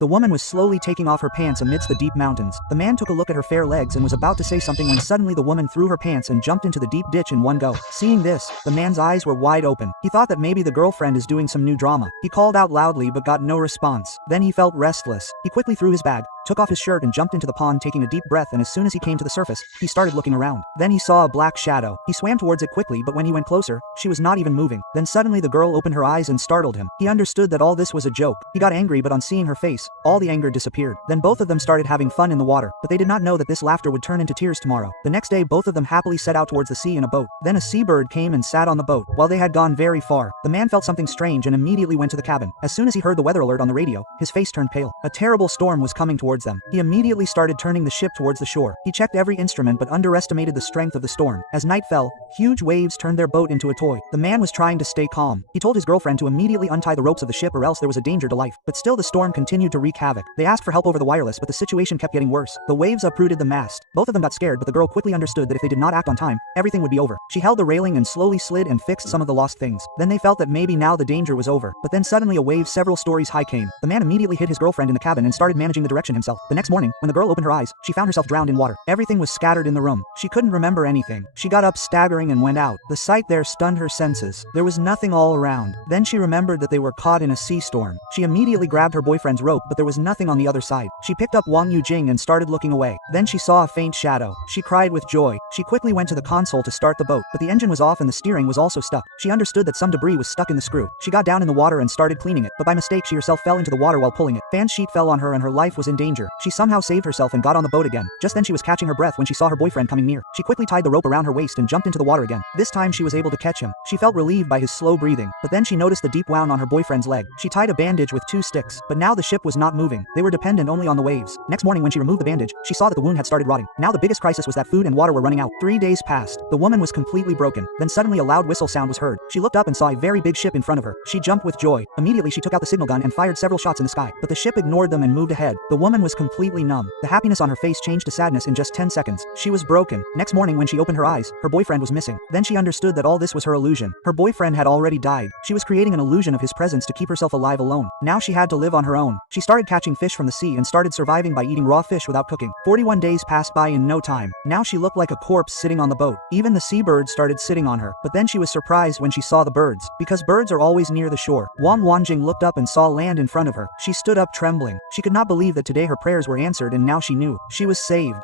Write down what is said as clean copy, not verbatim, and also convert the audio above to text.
The woman was slowly taking off her pants amidst the deep mountains. The man took a look at her fair legs and was about to say something when suddenly the woman threw her pants and jumped into the deep ditch in one go. Seeing this, the man's eyes were wide open. He thought that maybe the girlfriend is doing some new drama. He called out loudly but got no response. Then he felt restless. He quickly threw his bag, took off his shirt and jumped into the pond, taking a deep breath, and as soon as he came to the surface, he started looking around. Then he saw a black shadow. He swam towards it quickly, but when he went closer, she was not even moving. Then suddenly the girl opened her eyes and startled him. He understood that all this was a joke. He got angry, but on seeing her face, all the anger disappeared. Then both of them started having fun in the water, but they did not know that this laughter would turn into tears tomorrow. The next day both of them happily set out towards the sea in a boat. Then a seabird came and sat on the boat. While they had gone very far, the man felt something strange and immediately went to the cabin. As soon as he heard the weather alert on the radio, his face turned pale. A terrible storm was coming towards them. He immediately started turning the ship towards the shore. He checked every instrument but underestimated the strength of the storm. As night fell, huge waves turned their boat into a toy. The man was trying to stay calm. He told his girlfriend to immediately untie the ropes of the ship or else there was a danger to life. But still the storm continued to wreak havoc. They asked for help over the wireless, but the situation kept getting worse. The waves uprooted the mast. Both of them got scared, but the girl quickly understood that if they did not act on time, everything would be over. She held the railing and slowly slid and fixed some of the lost things. Then they felt that maybe now the danger was over. But then suddenly a wave several stories high came. The man immediately hid his girlfriend in the cabin and started managing the direction himself. The next morning, when the girl opened her eyes, she found herself drowned in water. Everything was scattered in the room. She couldn't remember anything. She got up staggering and went out. The sight there stunned her senses. There was nothing all around. Then she remembered that they were caught in a sea storm. She immediately grabbed her boyfriend's rope, but there was nothing on the other side. She picked up Wang Yujing and started looking away. Then she saw a faint shadow. She cried with joy. She quickly went to the console to start the boat, but the engine was off and the steering was also stuck. She understood that some debris was stuck in the screw. She got down in the water and started cleaning it, but by mistake she herself fell into the water while pulling it. Fan's sheet fell on her and her life was in danger. She somehow saved herself and got on the boat again. Just then she was catching her breath when she saw her boyfriend coming near. She quickly tied the rope around her waist and jumped into the water again. This time she was able to catch him. She felt relieved by his slow breathing, but then she noticed the deep wound on her boyfriend's leg. She tied a bandage with 2 sticks, but now the ship was not moving. They were dependent only on the waves. Next morning when she removed the bandage, she saw that the wound had started rotting. Now the biggest crisis was that food and water were running out. 3 days passed. The woman was completely broken. Then suddenly a loud whistle sound was heard. She looked up and saw a very big ship in front of her. She jumped with joy. Immediately she took out the signal gun and fired several shots in the sky, but the ship ignored them and moved ahead. The woman was completely numb. The happiness on her face changed to sadness in just 10 seconds. She was broken. Next morning when she opened her eyes, her boyfriend was missing. Then she understood that all this was her illusion. Her boyfriend had already died. She was creating an illusion of his presence to keep herself alive alone. Now she had to live on her own. She started catching fish from the sea and started surviving by eating raw fish without cooking. 41 days passed by in no time. Now she looked like a corpse sitting on the boat. Even the seabirds started sitting on her. But then she was surprised when she saw the birds, because birds are always near the shore. Wang Wanjing looked up and saw land in front of her. She stood up trembling. She could not believe that today her prayers were answered and now she knew she was saved.